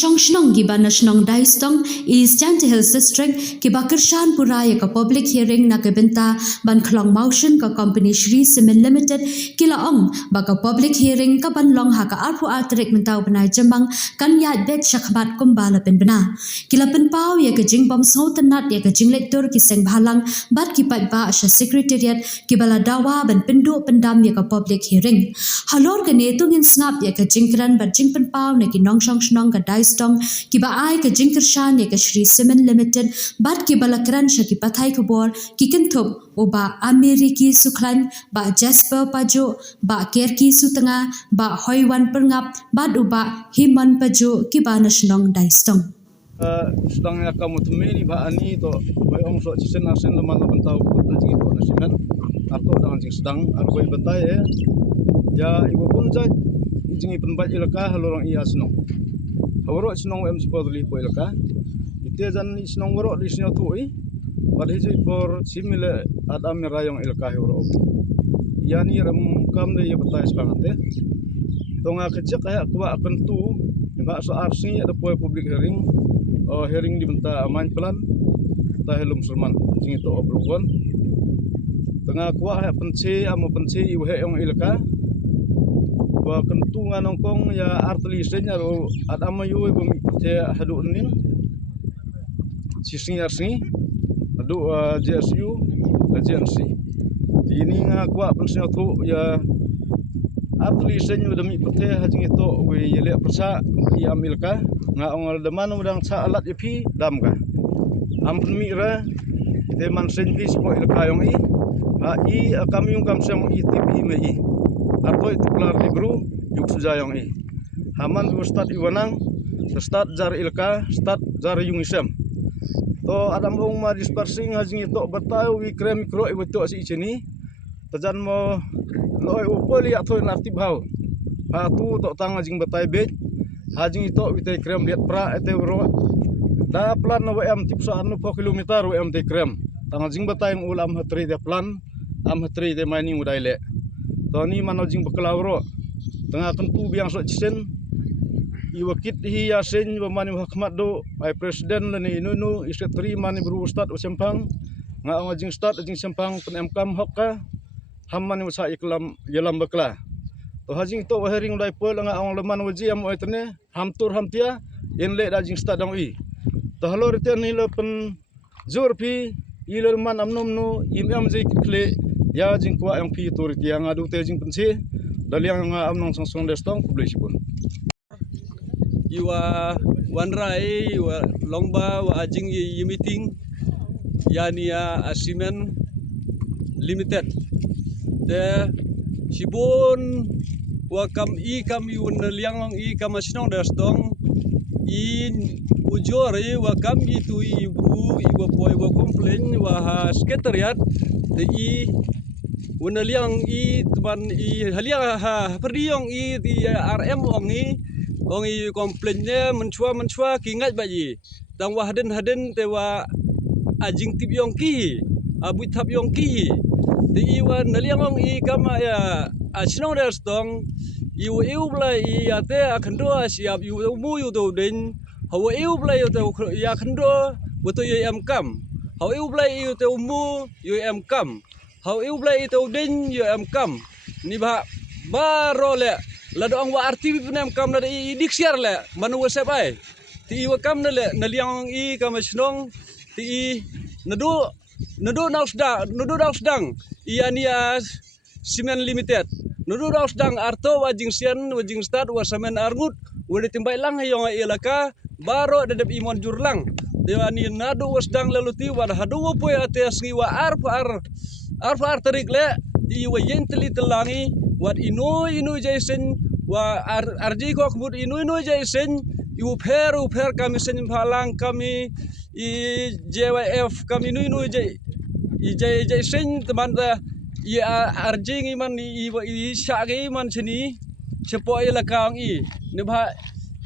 shong shnong giba na shnong daistong East Chanty Hills District giba Kirshan Puraya ka public hearing na kebenta ban klong motion ka company Shri Cement Limited kila ong baka public hearing ka ban long ha ka arpu atrik mentau benai jembang kan ya bet syakmat kumbala pen bena kila pen pau ya ke jing bom sau tenat ya ke jing lektur ki seng bhalang bat ki pat ba asha secretariat kibala dawa ban pendu pendam ya ka public hearing halor ke ne tungin snap ya ke jing kran bat jing pen pau ne ki nong shong shnong ka daistong kiba ai ke jing Kirshan ya ke Shri Cement Limited bat kibala kran sha ki pathai khobor ki kintup oba Ameriki Suklan ba Jasper Pajo ba Kerki Sutanga ba Hoiwan Perngap ba uba Himan Pajo kiba nasionong daistong sedang kamu temui ba ani to bai ong so cisen asen leman bentau put jing to nasimen atau dengan jing sedang aku betai ya ibu pun ja jing penbat ilaka halorong ia senong hawro senong em supodli po ilaka ite jan senong woro di sino tui bad hiji por simile adam rayong ilaka hawro yani ram kam de ya betai spangate tonga kecek kayak kuwa akan tu ba so arsi ada poe public hearing hearing di benta main pelan ta helum serman jing itu oblokon tengah kuah ha penci amo penci iwe yang ilka wa kentungan nongkong ya artli senya ro adama yu bumi te hadu nin sising arsi hadu JSU agency ini nga kuah pensi tu ya artli senya demi pete hajing itu we yele persa i amilka nga ong deman udang sa alat ipi dam ka ampun mira te man sen pi spo ilka yong i kami yung kamsam itipi mei atau itu kelar libru yuk sujayong haman du start iwanang start jar ilka start jar yung isem to adam ong ma dispersing hajing itu bertahu wi krem mikro ibeto si iceni tajan mo loy upoli atau narti bau tu to tang hajing betai bet hajing itu wite krem liat pra ete ro da plan no em tipsa anu po kilometer em te krem tang hajing betai ng ulam hatri de plan am hatri de mining udaile to ni manojing bekalawro tengah kentu biang so cisen iwakit hi yasin bamani hakmat do ai presiden ni nunu isetri mani bru ustad usempang nga ngajing stad jing sempang pen emkam hokka hamman usa iklam yelam bekla to hajing to hearing dai pol nga ong leman waji am oitne hamtur hamtia inle da jing stad dong to halor ten ni lepen zurpi iler man amnum no imam jik kle ya jing kwa yang pi tur tiang adu te jing pensi daliang nga amnong songsong destong publish pun iwa wanrai iwa longba wa ajing yi meeting yani Cement Limited de sibon wa kam yun liang i kam asinong destong in ujore wa kam itu ibu iwa poi wa komplain wa sekretariat de wena liang teman haliang ha perdiong RM ongi komplainnya mencua kingat bayi tang wa haden tewa ajing tip yong ki abu tap yong ki de iwa naliang kama ya asinong restong iu blai ate akhndo siap iu mu yu do den hawa iu blai ya khndo beto ye am kam hawa iu blai yu te mu yu am kam hau iu blai itu den yu am kam ni ba le la do ang wa RTV penem kam na i diksiar le manu whatsapp ai ti wa kam na le naliang kam snong ti nado dau sedang iania Cement Limited nado dau sedang arto wajing sian wajing stad wa semen arngut wadi timbai lang hayong ilaka baro dadap imon jurlang dewani nado wasdang lalu ti wa hadu po ates ngi wa ar tarik le di wa yentli telangi wat inu jaisen wa arji ko kmud inu jaisen iu per kami sen phalang kami i JYF kami inu jaisen teman da i arji ngi man i syagi man sini sepo ilaka ngi ne ba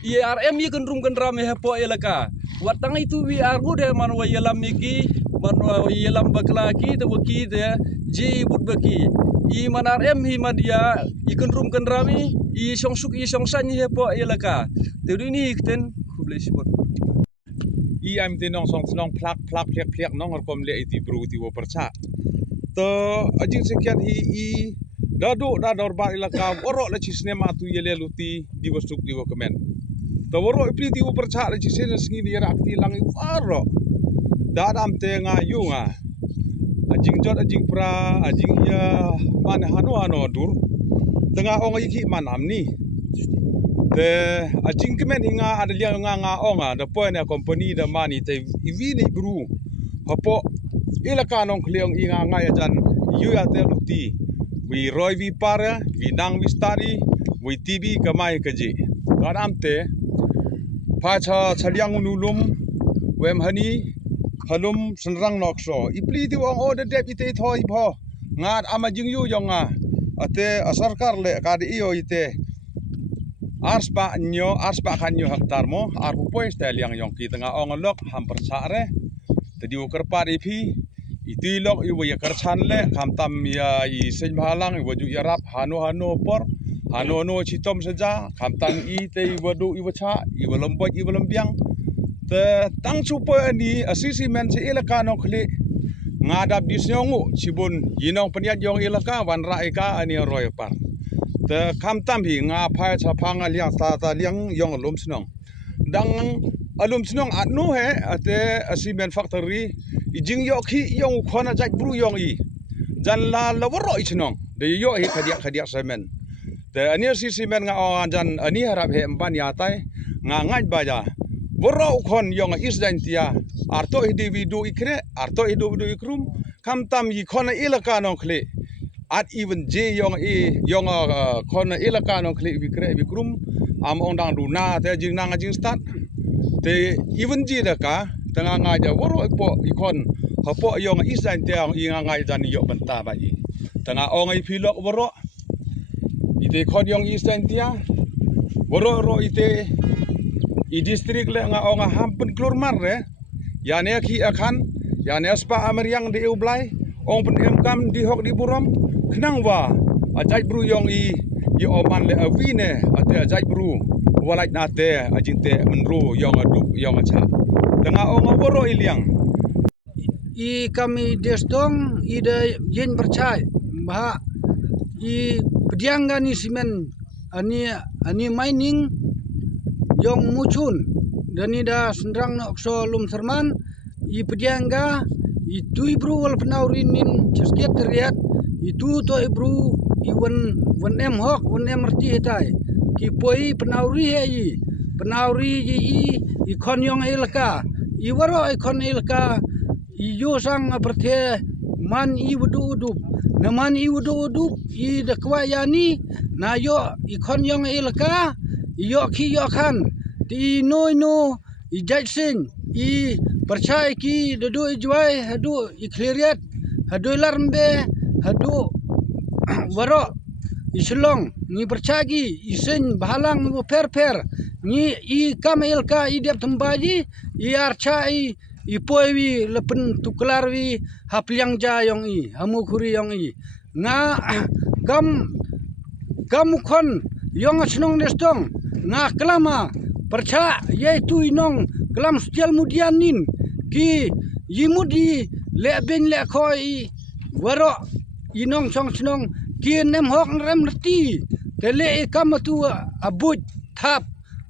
IRM ye kendrum kendram he po ilaka watang itu wi argu de man wa yelam miki man wa yelam baklaki de waki de ji bud baki i man RM hi madia i kendrum kendrami i songsuk i songsan he po ilaka te ni kten boleh sebut. am tinong song senong plak plek nong kom le iti bru ti wo perca to ajing sekian i dado ba ilaka oro la ci sinema tu yele luti di wasuk di wo kemen to oro ipli ti wo perca la ci sene singi di rakti lang i waro dadam te nga yunga ajing jot ajing pra ajing ya man hano dur tengah ong iki manam ni the ajing kemen hinga ada liang nga onga the point a company the money te ivi ni bru hopo ilaka nong kliong inga nga ya jan yu ya te luti wi roi vi para vi nang vi study wi tv kamai kaji kadam te pa cha chaliang nulum wem hani halum senrang nokso ipli ti wong o de dep ite thoi pho ngat amajing yu yonga ate asarkar le kad iyo ite arspa kanyo hektar mo arpupoi stel yang yong ki tengah ongolok hampir sare tadi uker par ipi itilok iwo ya kerchan le kamtam ya i sen balang iwo ju yarap hano por hano citom saja kamtam i te iwo du iwo cha iwo lomboj iwo lombiang te tang supo ni asisi men se ilaka no kli ngadap di snongu sibun yinong peniat yong ilaka wan raika ani roy par te kamtam hi nga phai cha phanga liang ta liang yong lom snong dang alum snong anu he ate cement factory ijing yo khi yong khona jai bru yong i jan la lawro i snong de yo hi khadia cement te ani cement nga on jan ani harap he mban ya tai nga ngai ba ja boro khon yong is dan tia arto individu ikre arto individu ikrum kamtam yi khona ilaka nong khle at even je yong khona ilaka nong khle bikre bikrum am ondang duna te jing nang jing start te even ji da ka tanga nga ja woro po ikon hopo yong is dan tia inga nga jan yo banta ba yi tanga ongai philok woro ite khon yong is dan tia woro ro ite i distrik le nga onga hampun klur mar re yane khi akhan yane spa amriang di ublai ong pen emkam di hok di burom khnang wa ajai bru yong i oman le avine ate ajai bru walai na te ajinte menru yong adu yong cha tengah onga woro iliang i kami desdong i de yen percaya bah i pediangga ni simen ani mining yong mucun dan ida sendrang nok so lum serman i pediangga itu ibru wal penaurin nin ceskiat teriat itu to ibru i wan em hok wan em rti hetai ki poi penauri he i penauri i kon yong ilka i waro i kon ilka i yo sang aperte man i wudu na man i wudu i de kwayani na yo i kon yong ilka yo ki yo kan ti no i jaitsin i percaya ki dodo ijwai hadu i cleariat hadu larmbe hadu waro i selong ni percaya ki isen bahalang wo per ni i kamail ka i dep tembaji i arca i poewi lepen tuklarwi hapliang ja yong i hamukuri yong i nga gam kon yong senong destong nga kelama percaya yaitu inong kelam setial mudianin ki yimudi leben le khoi waro inong song senong ki nem hok rem rti tele kam tu abut thap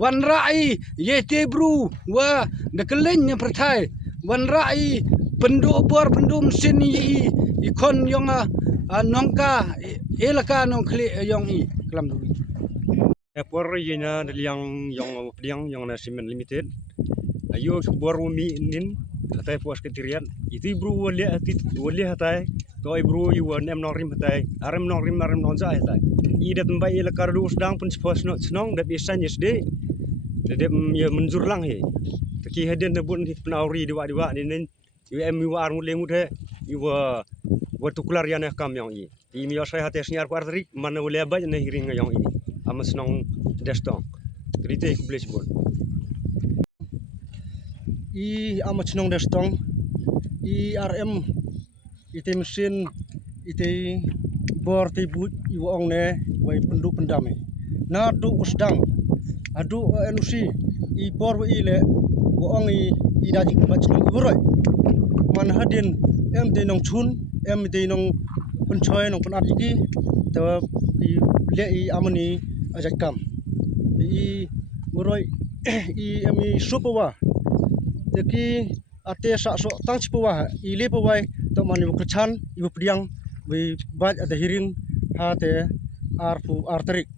wan rai yete bru wa dekeleng percaya wan rai pendu mesin i kon yong nongka elaka nong kle yong i kelam dulu por yena liang yong na cement limited ayo baru mi nin hatai pos keterian itu bro wali hatai to bro yuan em nong rim hatai arem nong za hatai I dat mbai la kardu sedang pun pos no senong dat isan yesde dat ya menjur lang he taki haden bun penauri diwa ni nen em war mulai muda wa tukular yana kam yang I mi saya hati senior kuarteri mana boleh abaj na hiring yang ini amas nong destong krite kublis bon I amas nong destong I RM ite mesin ite bor te but I wong ne wai penduk pendame na du usdang adu enusi i por i le wo ong i da ji ba chin uroi man hadin em te nong chun em te nong pun choi nong pun adiki te i le i amani ajak kam i uroi i ami supawa te ki ate sa so tang chipawa i le pawai to mani bu kchan i bu priang wi baj ate hirin ha te ar pu ar tarik